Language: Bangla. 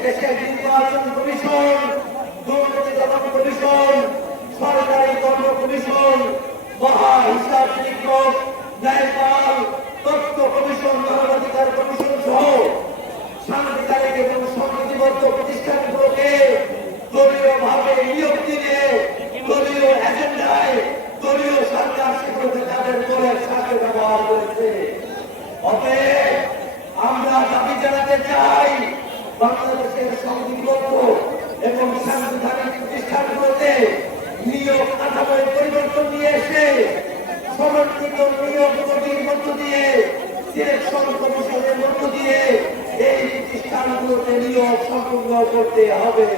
এদেশের নির্বাচন কমিশন, দুর্নীতি দমন কমিশন, সরকারি কর্ম কমিশন, মহা হিসাব নিরীক্ষক, ন্যায়পাল, তথ্য কমিশন, মানবাধিকার কমিশন সহ সাংবিধানিক এবং সংবিধিবদ্ধ প্রতিষ্ঠানগুলোকে দলীয়ভাবে নিয়োগ দিয়ে দলীয় এজেন্ডায় দলীয় সরকার সেগুলোকে তাদের দলের সাথে ব্যবহার করেছে। অতএব আমরা দাবি জানাতে চাই, বাংলাদেশের সংবিধিবদ্ধ এবং সাংবিধানিক প্রতিষ্ঠানগুলোতে নিয়োগ কাঠামোয় পরিবর্তন নিয়ে এসে সমন্বিত নিয়োগ কমিটির মধ্য দিয়ে, সিলেকশন কমিশনের মধ্য দিয়ে এই প্রতিষ্ঠানগুলোতে নিয়োগ সম্পূর্ণ করতে হবে।